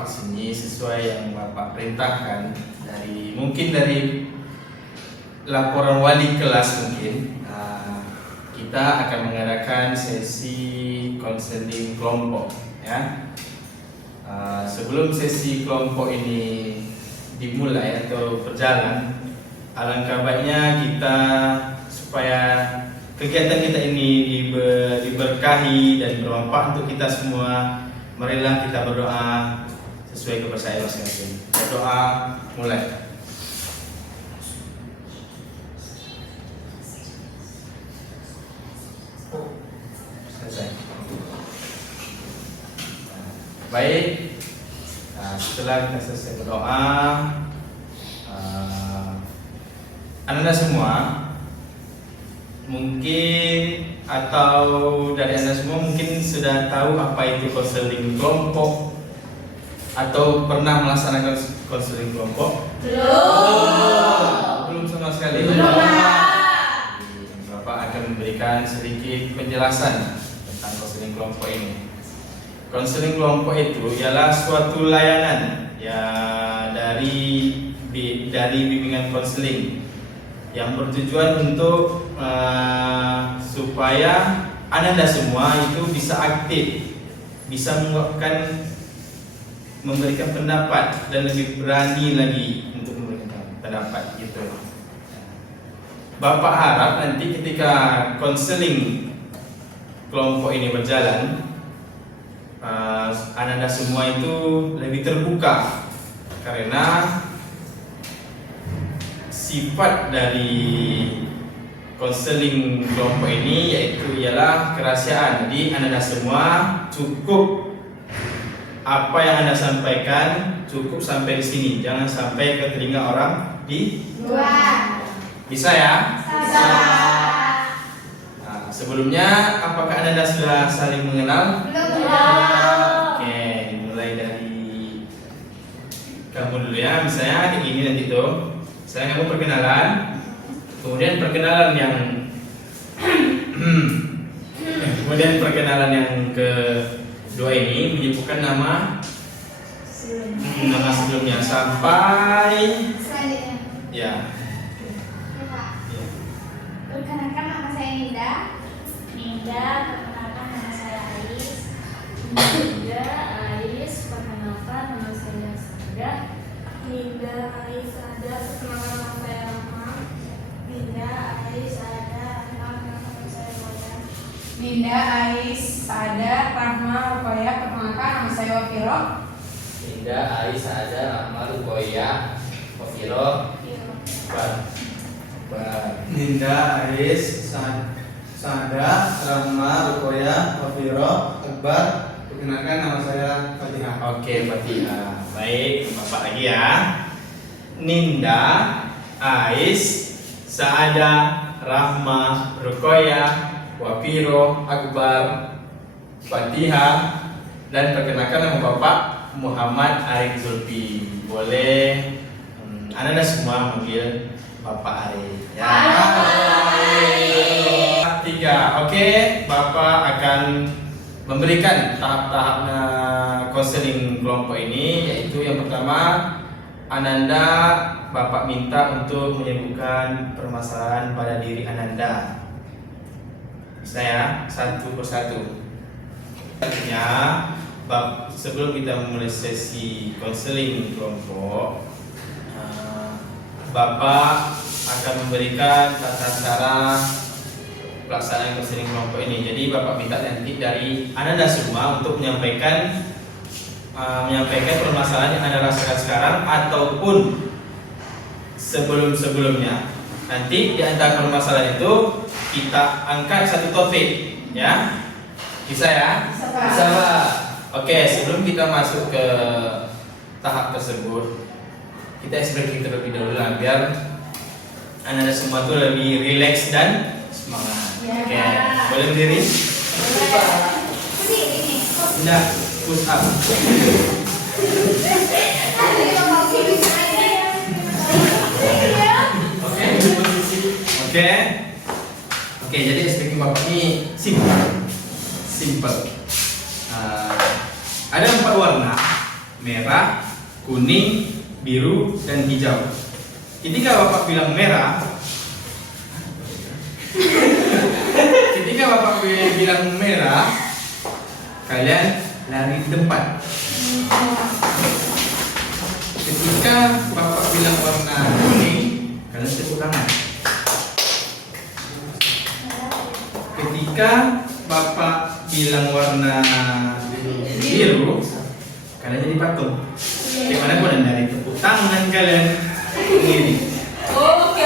Bapak ke sini sesuai yang Bapak perintahkan mungkin dari laporan wali kelas mungkin. Kita akan mengadakan sesi konseling kelompok ya. Sebelum sesi kelompok ini dimulai atau berjalan, alangkah baiknya kita supaya kegiatan kita ini diberkahi dan bermanfaat untuk kita semua. Marilah kita berdoa sesuai kepercayaan masing-masing. Berdoa mulai. Selesai. Baik. Setelah kita selesai berdoa, Anda semua mungkin atau dari Anda semua mungkin sudah tahu apa itu konseling kelompok atau pernah melaksanakan konseling kelompok? Belum sama sekali. Bapak akan memberikan sedikit penjelasan tentang konseling kelompok ini. Konseling kelompok itu ialah suatu layanan ya dari bimbingan konseling yang bertujuan untuk supaya Anda semua itu bisa aktif, bisa memberikan pendapat dan lebih berani lagi untuk memberikan pendapat gitu. Bapak harap nanti ketika konseling kelompok ini berjalan, Anda semua itu lebih terbuka karena sifat dari konseling kelompok ini ialah kerahasiaan. Jadi Anda semua cukup apa yang Anda sampaikan cukup sampai di sini, jangan sampai ke telinga orang di luar. Bisa ya? Bisa. Sebelumnya apakah Anda sudah saling mengenal? Belum. Oke, mulai dari kamu dulu ya. Misalnya kayak gini nanti tuh. Saya kamu perkenalan, kemudian perkenalan yang kedua ini menyebutkan nama sebelumnya sampai ya. Perkenalkan nama saya Ninda. Perkenalkan nama saya Ais. Perkenalkan nama saya Sada. Ninda, Ais, Sada. Perkenalkan nama saya Rahma. Ninda, Ais, Sada. Perkenalkan nama saya Waya. Ninda, Ais, Sada, Rahma, Rukoya. Perkenalkan nama saya Wafiro. Ninda, Ais, Sada, Rahma, Rukoya, Wafiro. Ninda, Ais, Sada, Rahma, Rukoya, Wafiro, Akbar. Perkenalkan nama saya Fatihah. Oke, Fatihah. Baik, Bapak lagi ya. Ninda, Ais, Sada, Rahma, Rukoya, Wafiro, Akbar, Fatihah. Dan perkenalkan nama Bapak Muhammad Arif Zulfi. Boleh Anda semua manggil Bapak Arif ya. Tiga. Oke, Bapak akan memberikan tahap-tahapnya konseling kelompok ini, yaitu yang pertama Ananda Bapak minta untuk menyebutkan permasalahan pada diri Ananda. Saya satu persatu. Artinya sebelum kita memulai sesi konseling kelompok, Bapak akan memberikan tata cara pelaksanaan konseling kelompok ini. Jadi Bapak minta nanti dari Anda semua untuk menyampaikan permasalahan yang Anda rasakan sekarang ataupun sebelum-sebelumnya. Nanti di antara permasalahan itu kita angkat satu topik, ya. Bisa ya? Bisa. Oke, sebelum kita masuk ke tahap tersebut, kita breaking terlebih dahulu lah, biar Anda semua tuh lebih rileks dan semangat. Oke, boleh berdiri? Nah, push up. Oke, jadi speaking Bapak ini simple. Ada 4 warna merah, kuning, biru, dan hijau. Ketika Bapak bilang merah, ketika Bapak bilang merah, kalian lari di tempat. Ketika Bapak bilang warna kuning, kalian tepuk tangan. Ketika Bapak bilang warna biru, kalian jadi patung. Gimana pun dari tepuk tangan kalian ini. Oh, oke.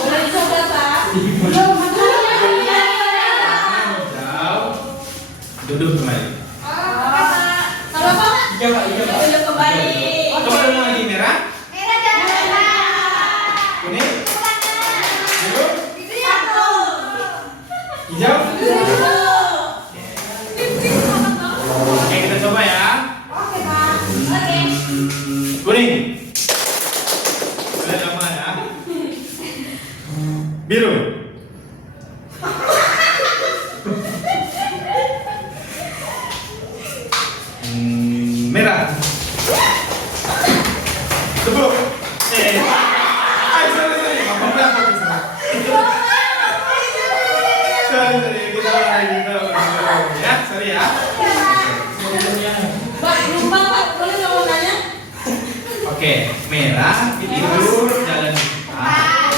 Boleh dicoba, Pak? Belum, Hijau, duduk kembali. Kalau Pak, duduk kembali. Coba ulang lagi merah, kuning, biru, hijau. Oke, kita coba ya. Kuning. Sudah lama ya. Biru. Merah. Tepuk. Sorry. Apa berapa di sana? Sorry. Kita lagi. Ya, sorry ya. Pak, lupa Pak, boleh nggak mau nanya? Oke, merah, biru, jalan depan.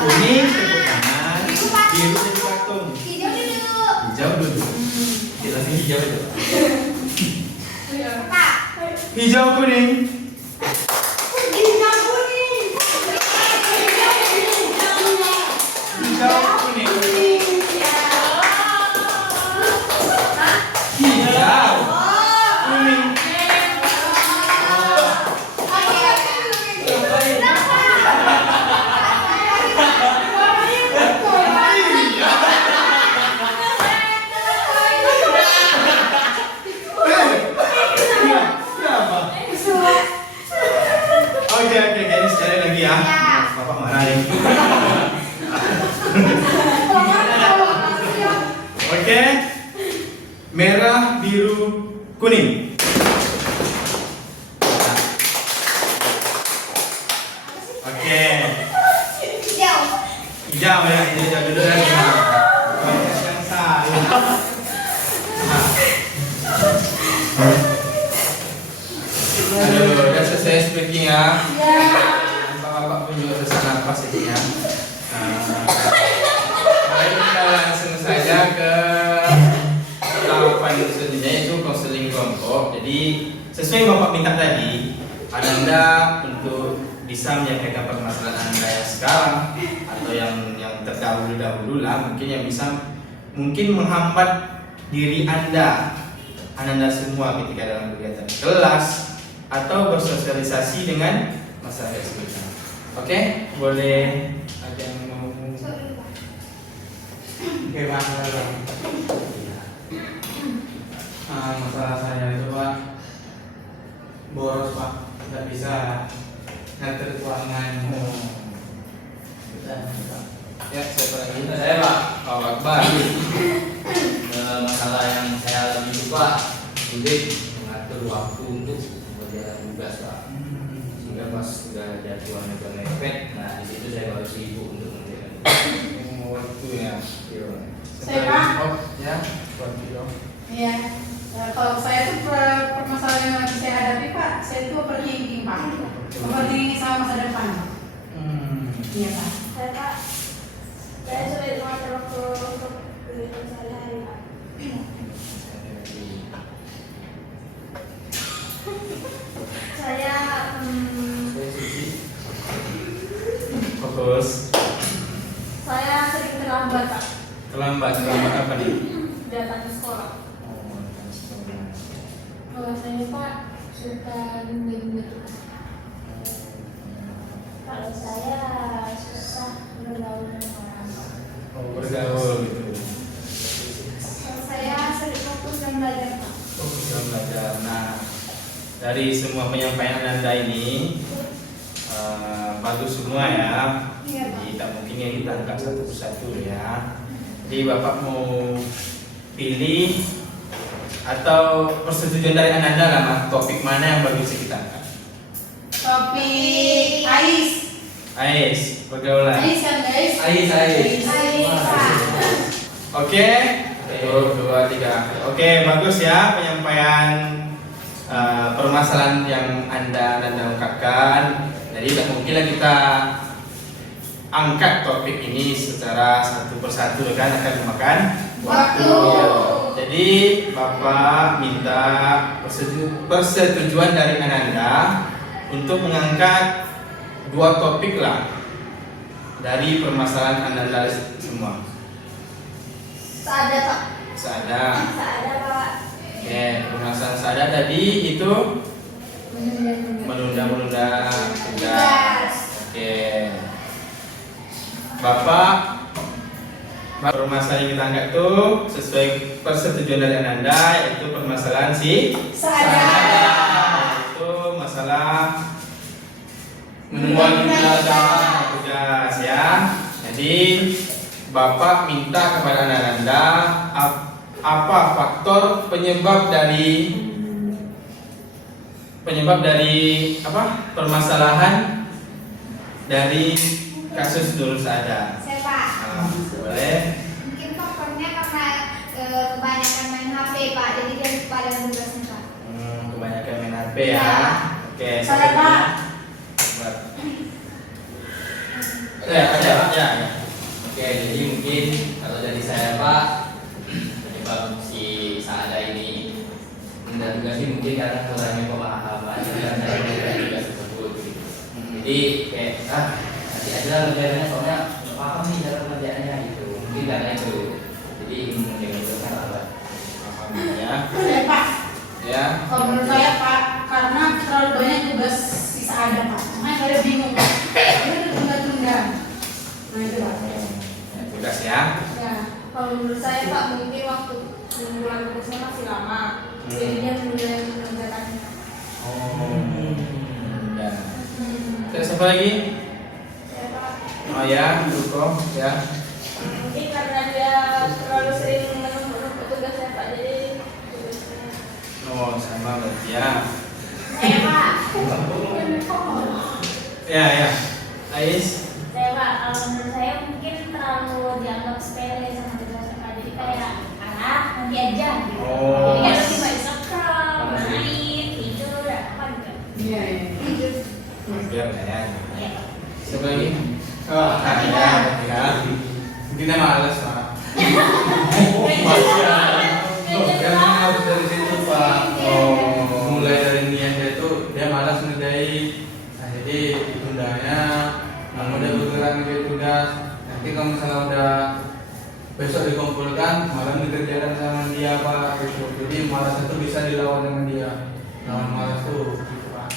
Kuning, tepuk tangan. Biru, jadi patung. Hijau duduk. Jelasin hijau itu. Hijau, kuning. Hijau, kuning. Hijau, kuning. Kenapa? Oke, jadi sekali lagi ya. Bapak marah nih. Oke. Merah, biru, kuning. Oke. Hijau ya, hijau dulu lagi. Proses yang salah. Aduh, udah selesai speaking ya. Bapak pun juga sesak nafas ini ya. Baik, kita langsung saja ke tahapan selanjutnya, yaitu konseling kelompok. Jadi sesuai yang Bapak minta tadi, Anda untuk bisa menyampaikan permasalahan Anda yang sekarang atau yang terdahulu lah, mungkin yang bisa menghambat diri Anda semua ketika dalam kegiatan kelas atau bersosialisasi dengan masyarakat sekitar. Oke, boleh ada yang mau? Oke, Pak. Masalah saya itu Pak, boros Pak, tidak bisa ngatur keuangan. Ya, siapa lagi? Saya Pak Akbar. Masalah yang saya alami itu Pak, sulit mengatur waktu untuk mengerjakan tugas Pak. Sehingga pas sudah jadwal mepet, nah di situ saya baru sibuk untuk mengerjakan tugas. Waktu ya. Saya, Pak. Ya, waktu dong. Iya. Kalau saya tuh permasalahan yang lagi saya hadapi Pak, saya tuh overthinking Pak. Overthinking sama masa depan. Iya Pak. Saya Pak, saya sulit mengatur waktu untuk kegiatan sehari-hari Pak. Saya Fokus. saya sering terlambat Pak, Terlambat apa nih? datang ke sekolah. Kalau saya Pak suka nungguin tugas. Kalau saya susah bergaul dengan orang. Bergaul gitu. Kalau saya sering fokus dan belajar Pak. Fokus dalam belajar. Nah, dari semua penyampaian Anda ini bagus semua ya. Jadi tak mungkin ya kita angkat satu persatu ya. Jadi Bapak mau pilih atau persetujuan dari Ananda lah, Mas, topik mana yang bagus kita angkat? Topik Ais. Ais, pergaulan. Ais kan guys? Ais. Ais. Oke, 1, 2, 3. Oke, bagus ya penyampaian permasalahan yang Anda ungkapkan. Jadi mungkinlah kita angkat topik ini secara satu persatu kan, akan memakan Waktu. Ya. Jadi Bapak minta persetujuan dari Ananda untuk mengangkat 2 topik lah dari permasalahan Ananda semua. Seada Pak. Seada. Seada Pak. Oke, permasalahan seada tadi itu menunda tugas. Oke. Bapak, permasalahan yang kita angkat tuh sesuai persetujuan dari Ananda, yaitu permasalahan Seada. itu masalah menunda tugas ya. Jadi Bapak minta kepada Ananda apa faktor penyebab dari apa permasalahan dari kasus Nurul Saada. Saya Pak, Boleh. mungkin faktornya karena kebanyakan main HP Pak, jadi dia lupa dengan tugasnya Pak. Kebanyakan main HP ya. Ya. Oke. Salah, Pak. Ada. Ya. Oke, jadi mungkin kalau dari saya Pak, penyebab si Saada ini menunda tugas ini mungkin karena kurangnya pemahaman dari tugas tersebut. Gitu. Jadi kayak nanti aja ngerjainnya soalnya nggak paham nih cara pengerjaannya gitu. Mungkin karena itu. Jadi yang itu kan lambat. Ya. Ya Pak. Ya. Kalau menurut saya Pak, karena terlalu banyak tugas si Seada Pak. Makanya saya bingung Pak. Ini tertunda-tunda. Nah itu Pak. Tugas ya. Ya. Kalau menurut saya Pak, mungkin waktu pengumpulan tugasnya masih lama. Jadi dia mengerjakannya. Ya. Terus apa lagi? Ya Pak. Oh ya, Ruko ya. Mungkin karena dia terlalu sering menumpuk tugasnya Pak, jadi tugasnya. Oh, sama berarti ya. Saya Pak. Ya. Ais. Saya Pak, kalau menurut saya mungkin terlalu dianggap sepele sama tugasnya Pak, jadi kayak nanti aja gitu. Oh. Jadi kayak lebih baik scroll, main, tidur, apa gitu. Iya. Biar ya. Ya Pak. Siapa lagi? Oh, ya. Mungkin dia malas, Pak. Memang harus dari situ Pak. Oh. Mulai dari niatnya itu dia malas ngerjain. Nah jadi ditundanya, kamu udah bergerak ngerjain tugas. Nanti kalau misalnya udah besok dikumpulkan, malam dikerjakan sama dia Pak. Gitu. Jadi malas itu bisa dilawan dengan dia. Lawan malas tuh, gitu Pak.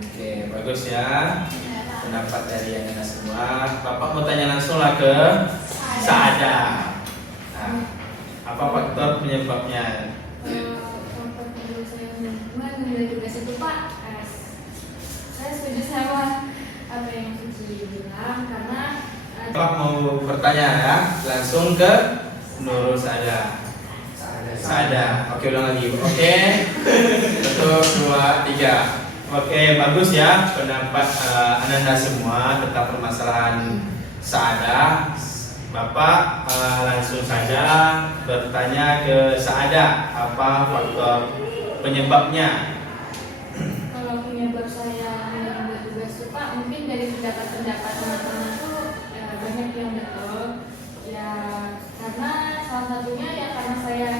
Oke, bagus ya. Pendapat dari Anda semua. Bapak mau tanya langsung lah ke Saada. Nah, apa faktor penyebabnya? Faktor kedua saya menunda tugas itu Pak, saya setuju sama apa yang Cici bilang karena Bapak mau bertanya ya, langsung ke Nurul Saada. Saada. Oke, ulang lagi. Oke. 1, 2, 3. Oke, bagus ya pendapat Ananda semua tentang permasalahan Saada. Bapak langsung saja bertanya ke Saada, apa faktor penyebabnya? kalau penyebab saya menunda tugas itu Pak, mungkin dari pendapat-pendapat teman-teman itu banyak yang betul ya, karena salah satunya ya karena saya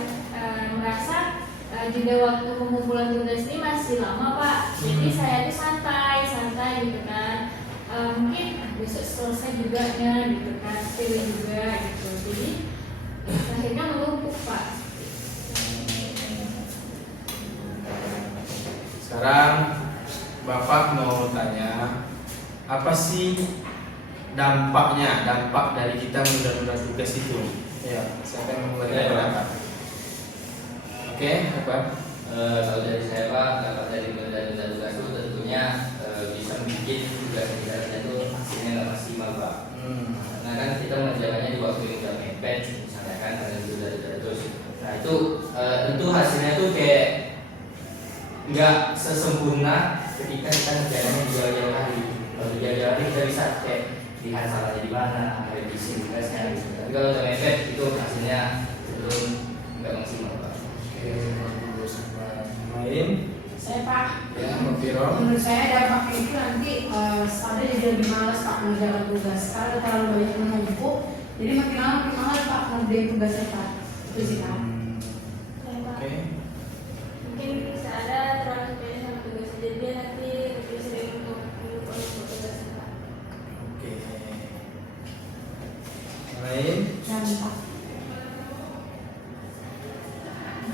merasa jeda waktu pengumpulan tugas ini masih lama Pak, jadi saya tuh santai gitu kan. Mungkin besok selesai juga nya gitu kan, stay juga gitu, jadi akhirnya menumpuk Pak. Sekarang Bapak mau tanya, apa sih dampak dari kita menunda tugas itu? Ya, siapa yang mau berpendapat? Oke, apa? Kalau dari saya Pak, dampak dari menunda tugas itu tentunya bisa bikin tugas kita itu hasilnya nggak maksimal Pak. Karena kan kita mengerjakannya di waktu yang udah mepet, misalnya kan ada terus. Nah itu tentu hasilnya itu nggak sesempurna ketika kita ngerjainnya di jauh-jauh hari. Kalau di jauh-jauh hari kita bisa cek lihat salahnya di mana, revisi tugasnya gitu. Tapi kalau udah mepet itu hasilnya belum nggak maksimal Pak. Oke, bagus. Lain? Saya Pak. Ya, Mbak Viro. Menurut saya dampaknya itu nanti ada jadi lebih malas Pak mengerjakan tugas karena terlalu banyak menumpuk. Jadi makin lama makin malas Pak mengerjain tugasnya Pak. Itu sih Pak. Saya, Pak. Oke. Mungkin bisa ada terlalu sepele sama tugas, jadi dia nanti lebih sering untuk tugasnya Pak. Oke. Yang lain? Dan Pak.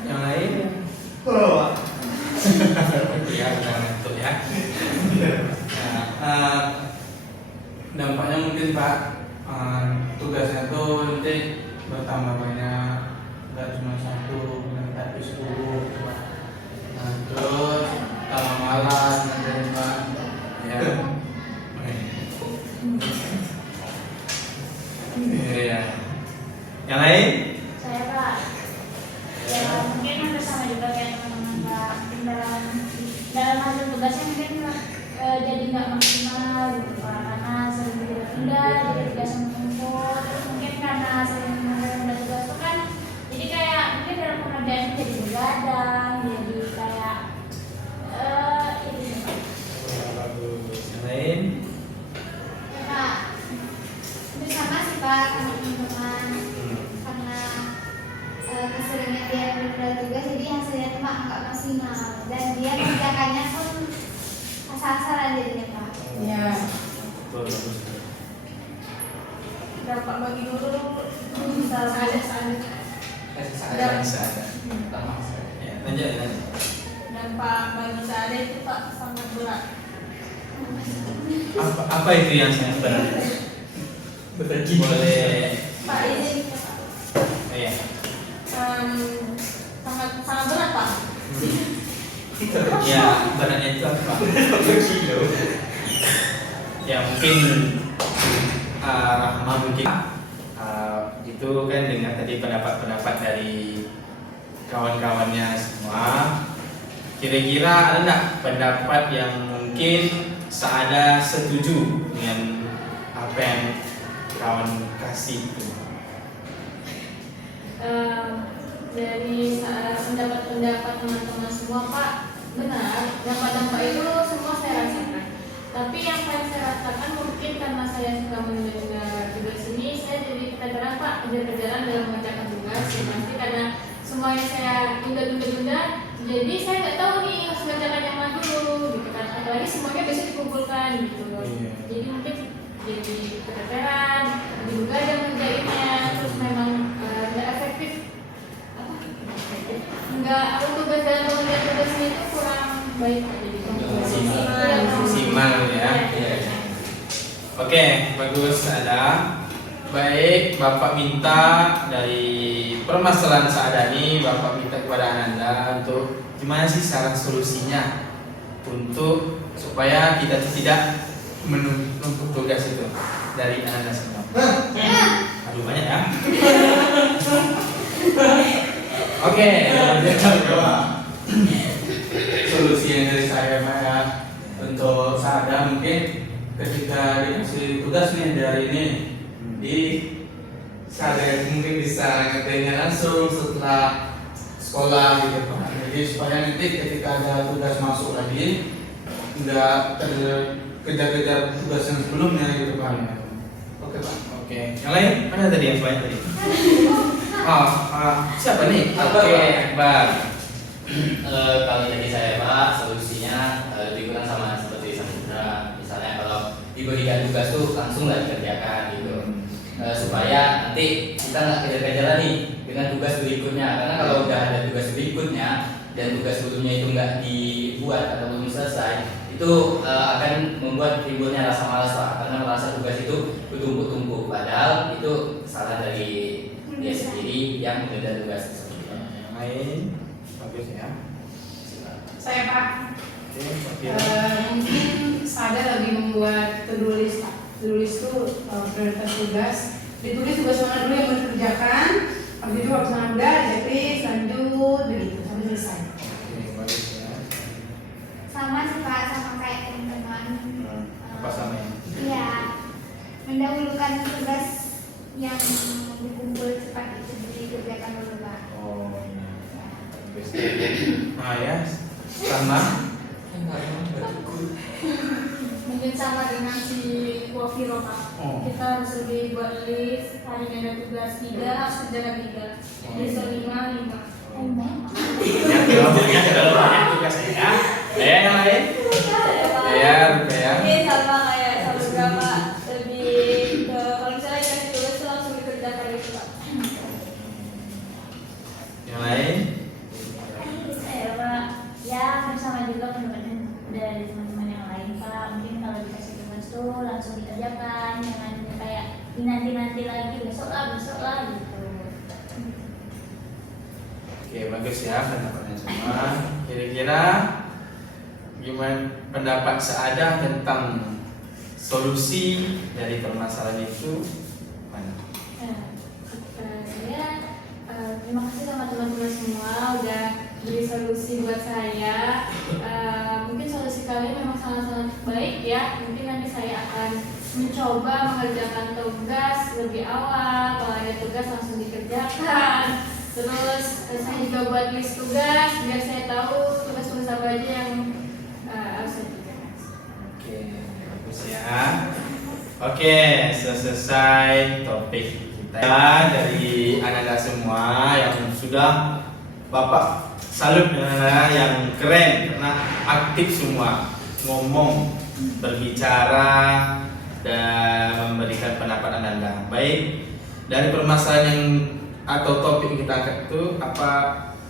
Yang lain? Ya, benar ngantuk ya. Dampaknya mungkin Pak, tugasnya tuh nanti bertambah banyak, nggak cuma satu, tapi 10. Nah, terus tambah malas nanti Pak. Ya. Iya. Yang lain? Saya Pak, ya mungkin hampir sama juga kayak teman-teman Pak. Mungkin dalam hasil tugasnya mungkin jadi nggak maksimal gitu Pak, karena sering ditunda, jadi tugasnya menumpuk. Terus mungkin karena sering menunda tugas itu kan, jadi kayak mungkin dalam pengerjaan jadi begadang, jadi kayak ini Pak. Bagus. Yang lain? Ya Pak, hampir sama sih Pak sama teman-teman. Karena keseringan dia menunda tugas jadi hasilnya tuh nggak maksimal dan dia mengerjakannya pun asal-asalan jadinya Pak. Ya. Bagus. Dampak bagi guru Bisa ada. Ada bisa ada. Ya, lanjut. dampak bagi saya itu Pak sangat berat. Apa itu yang sangat berat? Boleh. Pak izin Pak. Oh, iya. Sangat berat Pak. Ya, beratnya itu apa? Ya mungkin Rahma mungkin itu kan dengar tadi pendapat-pendapat dari kawan-kawannya semua. Kira-kira ada nggak pendapat yang mungkin Saada setuju dengan apa yang kawan kasih itu? Dari pendapat teman-teman semua Pak, benar, dampak-dampak itu semua saya rasakan. Tapi yang paling saya rasakan mungkin karena saya suka menunda tugas ini, saya jadi kadang-kadang Pak kejar-kejaran dalam mengerjakan tugas. Ya pasti karena semuanya saya tunda, jadi saya nggak tahu nih harus mengerjakan yang mana dulu, gitu kan. Apalagi semuanya besok dikumpulkan gitu. Jadi mungkin jadi keteteran, juga ada mengerjainnya, terus memang nggak efektif. Enggak, tugas dalam pengerjaan tugasnya itu kurang baik jadi maksimal ya. Oke, bagus ada. Baik, Bapak minta dari permasalahan Saada ini, Bapak minta kepada Ananda untuk gimana sih saran solusinya untuk supaya kita tidak menumpuk tugas itu dari Ananda semua. Aduh banyak ya. Oke, Solusi yang dari saya Pak ya, untuk Saada mungkin ketika dikasih tugas nih dari ini di Saada mungkin bisa ngerjainnya langsung setelah sekolah gitu Pak. Jadi supaya nanti ketika ada tugas masuk lagi nggak kejar-kejar tugas yang sebelumnya gitu Pak. Oke Pak. oke. Yang lain mana tadi yang banyak tadi? Oh, siapa nih? Oke, Akbar. Kalau dari saya Pak, solusinya lebih kurang sama seperti Samudra. Misalnya kalau diberikan tugas tuh langsung nggak dikerjakan gitu, supaya nanti kita nggak kejar-kejaran nih dengan tugas berikutnya. Karena kalau udah ada tugas berikutnya dan tugas sebelumnya itu nggak dibuat atau belum selesai, itu akan membuat timbulnya rasa malas Pak, karena merasa tugas itu bertumpuk-tumpuk. Padahal itu salah dari dia sendiri yang menunda tugas tersebut. Yang lain bagus ya. Saya Pak. Oke, Pak Fira. Mungkin Saada lagi membuat to-do list Pak. To-do list itu prioritas tugas. Ditulis tugas mana dulu yang mau dikerjakan. Habis itu harus mana udah, checklist, lanjut, begitu sampai selesai. Oke, bagus ya. teman-teman. Apa samanya? Iya, mendahulukan tugas yang dikumpul cepat itu dikerjakan dulu Pak. Oh iya. Nah ya, sama. Mungkin sama dengan si Wafiro Pak. Oh. Kita harus lebih buat list, hari ini ada tugas 3, harus kerjakan 3. Besok 5. Yang kelompoknya adalah banyak tugasnya ya. Yang lain? Ya, ya. Ini sama kayak sama berapa lebih ke kalau misalnya dikasih tugas itu langsung dikerjakan gitu Pak. Yang lain? Saya Pak, ya bersama juga teman-teman dari teman-teman yang lain Pak. Mungkin kalau dikasih tugas tuh langsung dikerjakan, jangan kayak dinanti-nanti lagi besok lah gitu. Oke, bagus ya pendapatnya semua. Kira-kira gimana pendapat Saadah tentang solusi dari permasalahan itu? Mana? Saya terima kasih sama teman-teman semua udah beri solusi buat saya. Mungkin solusi kalian memang sangat-sangat baik ya. Mungkin nanti saya akan mencoba mengerjakan tugas lebih awal. Kalau ada tugas langsung dikerjakan. Terus saya juga buat list tugas biar saya tahu tugas-tugas apa aja yang harus saya kerjakan. Oke, bagus ya. Oke, selesai topik kita dari Ananda semua yang sudah Bapak salut dengan Ananda yang keren karena aktif semua ngomong, berbicara dan memberikan pendapat Ananda. Baik, dari permasalahan yang atau topik yang kita angkat itu apa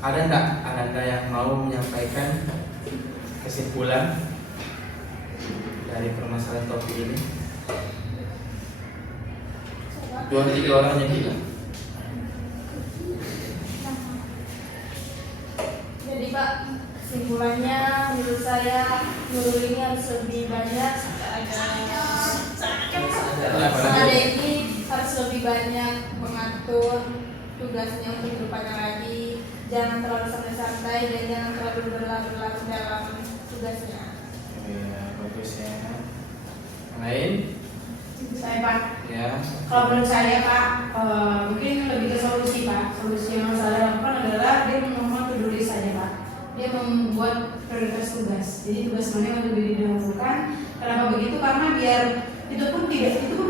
ada enggak Ananda yang mau menyampaikan kesimpulan dari permasalahan topik ini? 2-3 orang yang bilang. Jadi Pak, kesimpulannya menurut saya guru ini harus lebih banyak ada ini harus lebih banyak mengatur tugasnya untuk kedepannya lagi, jangan terlalu santai-santai dan jangan terlalu berlarut-larut dalam tugasnya. Iya, bagus ya. Yang lain? Saya Pak, Ya. kalau menurut saya Pak, mungkin lebih ke solusi Pak. Solusi yang saya lakukan adalah dia membuat to-do list saja Pak. Dia membuat prioritas tugas. Jadi tugas mana yang lebih didahulukan. Kenapa begitu? Karena biar itu pun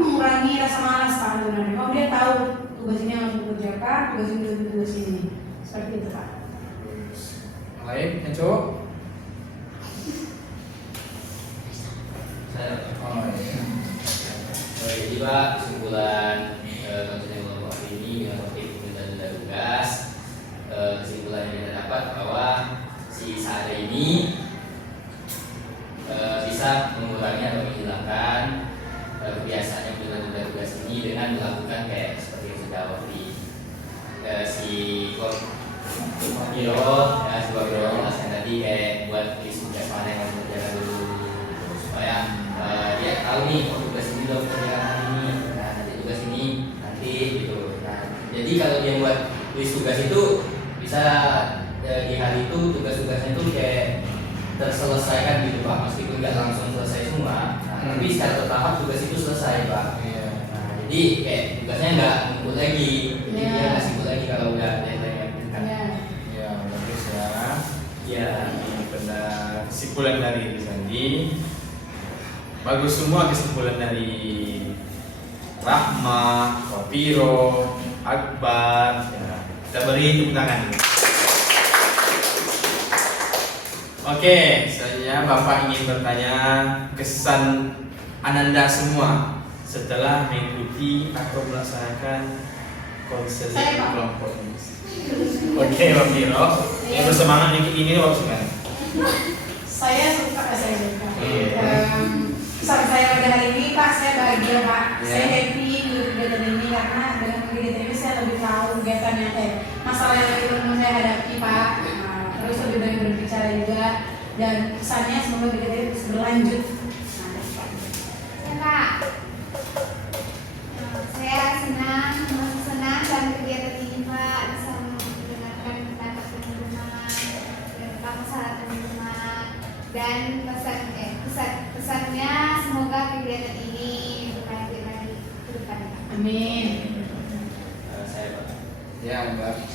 mengurangi rasa malas Pak sebenarnya. Kalau dia tahu tugas ini harus dikerjakan, tugas ini. Seperti itu Pak. Yang lain? Yang cowok? Saya Oh iya. jadi Pak, kesimpulan konten kelompok ini dengan topik penunda tugas, kesimpulan yang kita dapat bahwa si Saadah ini bisa mengurangi atau menghilangkan kebiasaan yang menunda tugas ini dengan melakukan kayak seperti yang sudah waktu si Wafiro menjelaskan tadi kayak buat list tugas mana yang harus dikerjakan dulu supaya dia tahu nih tugas ini udah kerjakan hari ini, nah nanti tugas ini nanti gitu. Nah jadi kalau dia buat list tugas itu bisa di hari itu tugas-tugasnya itu kayak terselesaikan gitu Pak, meskipun nggak langsung selesai semua, tapi secara bertahap tugas itu selesai Pak. Iya. Nah jadi kayak tugasnya nggak numpuk lagi, jadi Iya. dia nggak sibuk lagi kalau udah deadline yang dekat. Ya, bagus ya. Ya. Ini kesimpulan dari Sandi. Bagus semua kesimpulan dari Rahma, Wafiro, Akbar. Ya, kita beri tepuk tangan. Oke, saya Bapak ingin bertanya kesan Ananda semua setelah mengikuti atau melaksanakan konseling Saya, Pak. kelompok ini. Oke, Wafiro, yang bersemangat ini waktu sekarang. Saya suka. Iya. Pesan saya pada hari ini Pak, saya bahagia Pak. Iya. Saya happy di kegiatan ini karena dengan kegiatan ini saya lebih tahu kegiatan yang masalah yang belum saya hadapi Pak. Nah, terus lebih banyak berbicara juga dan pesannya semoga kegiatan ini terus berlanjut. Ya Pak, saya senang dan kegiatan ini Pak bisa mendengarkan pendapat teman-teman, apa salah teman-teman dan pesan Amin. Saya Pak. Ya, enggak.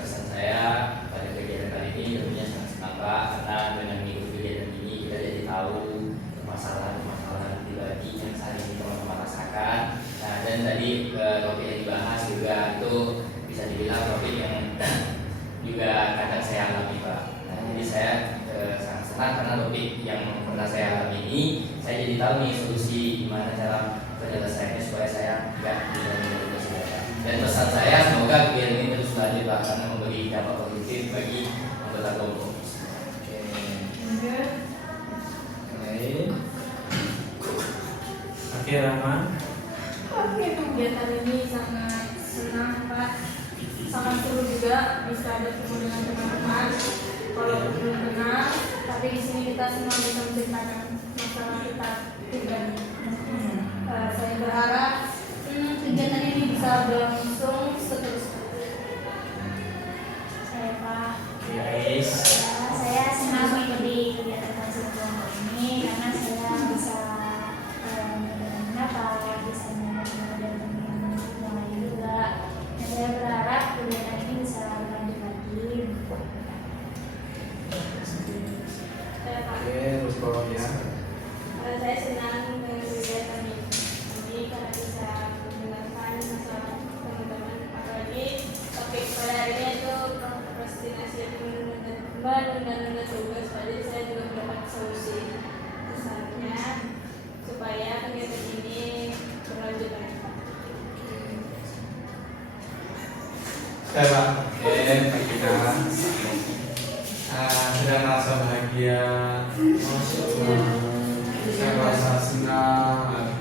Pesan saya pada kegiatan kali ini tentunya sangat senang Pak, karena dengan mengikuti kegiatan ini kita jadi tahu permasalahan-permasalahan pribadi yang saat ini teman-teman rasakan. Nah, dan tadi topik yang dibahas juga itu bisa dibilang topik yang juga kadang saya alami Pak. Nah, jadi saya sangat senang karena topik yang pernah saya alami ini saya jadi tahu nih solusi gimana cara penyelesaiannya supaya saya tidak tidak senjata. Dan pesan saya semoga kegiatan ini terus lanjut Pak, karena memberi dampak positif bagi anggota kelompok. Lain. Oke, Rahman. Oke, kegiatan ini sangat senang Pak, sangat seru juga bisa bertemu dengan teman-teman. Walaupun belum kenal, tapi di sini kita semua bisa menceritakan masalah kita pribadi. Saya berharap kegiatan ini bisa berlangsung seterusnya. Saya Pak. Guys. Saya senang mengikuti kegiatan konseling kelompok ini karena saya bisa bisa mendengar dan yang lain juga. Dan saya berharap kegiatan ini bisa berlanjut lagi. Saya Pak. Oke, terus bawah ya. Saya senang dengan kegiatan ini karena bisa mendengarkan masalah teman-teman, apalagi topik pada hari ini itu prokrastinasi menunda tugas. Jadi saya juga mendapat solusi besarnya supaya kegiatan ini berlanjut lagi. Saya Pak. Oke, Pak kita sudah merasa bahagia, saya merasa senang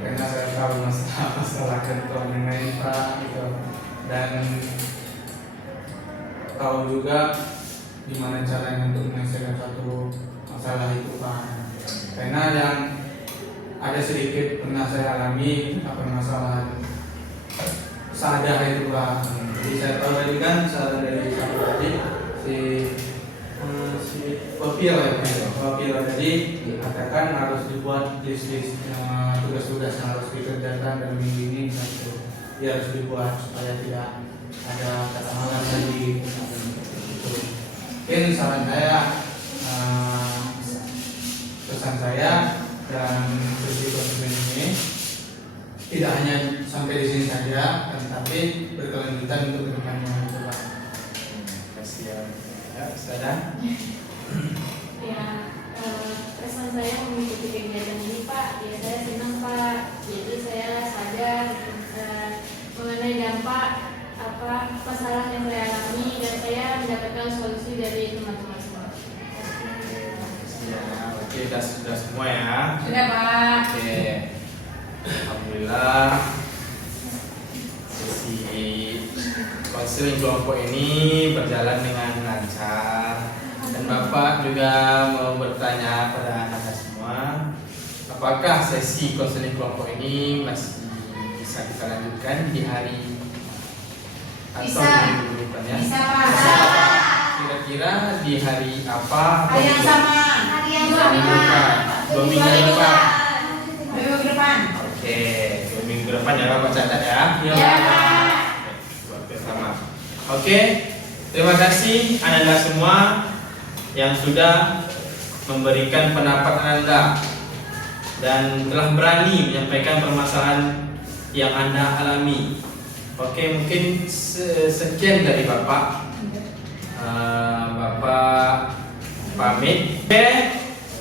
karena saya tahu masalah ketentuan yang lain Pak gitu. Dan tahu juga gimana caranya untuk menyelesaikan satu masalah itu Pak. Karena yang ada sedikit pernah saya alami permasalahan sadar itu Pak. Jadi saya tahu tadi kan saran dari satu tadi si Wapil ya Wapil tadi dikatakan harus dibuat list tugas-tugas yang harus dikerjakan dalam minggu ini gitu. Dia harus dibuat supaya tidak ada kata malas lagi gitu. Mungkin saran saya pesan saya dalam sesi konsumen ini tidak hanya sampai di sini saja, tetapi berkelanjutan untuk kedepannya gitu Pak. Kasihan. Ya, sudah. Ya, pesan saya mengikuti kegiatan ini Pak, ya saya senang Pak. Jadi saya sadar mengenai dampak masalah yang saya alami dan saya mendapatkan solusi dari teman-teman semua. Ya, oke, sudah semua ya. Sudah Pak. Oke. Alhamdulillah sesi konseling kelompok ini berjalan dengan lancar. Dan Bapak juga mau bertanya pada anda semua, apakah sesi konseling kelompok ini masih bisa kita lanjutkan di hari atau Bisa. di minggu depannya? Bisa Pak. Kira-kira di hari apa? Hari yang sama. Hari yang Dua minggu depan. 2 minggu depan. Minggu depan. Oke, 2 minggu depan ya Bapak catat ya. Ya Pak. Luar biasa. Oke, terima kasih Anda semua yang sudah memberikan pendapat Anda dan telah berani menyampaikan permasalahan yang Anda alami. Oke, mungkin sekian dari Bapak. Bapak pamit. Oke,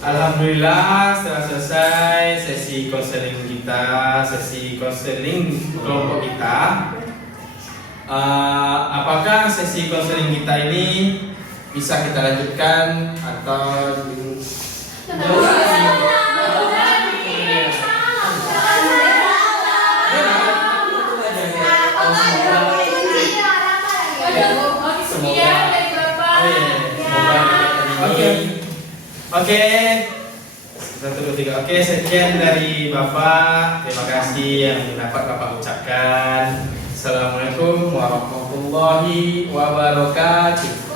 alhamdulillah setelah selesai sesi konseling kita, sesi konseling kelompok kita. Apakah sesi konseling kita ini bisa kita lanjutkan atau Sekian dari Bapak. Oke. 1, 2, 3. Oke, sekian dari Bapak. Terima kasih yang dapat Bapak ucapkan. Assalamualaikum warahmatullahi wabarakatuh.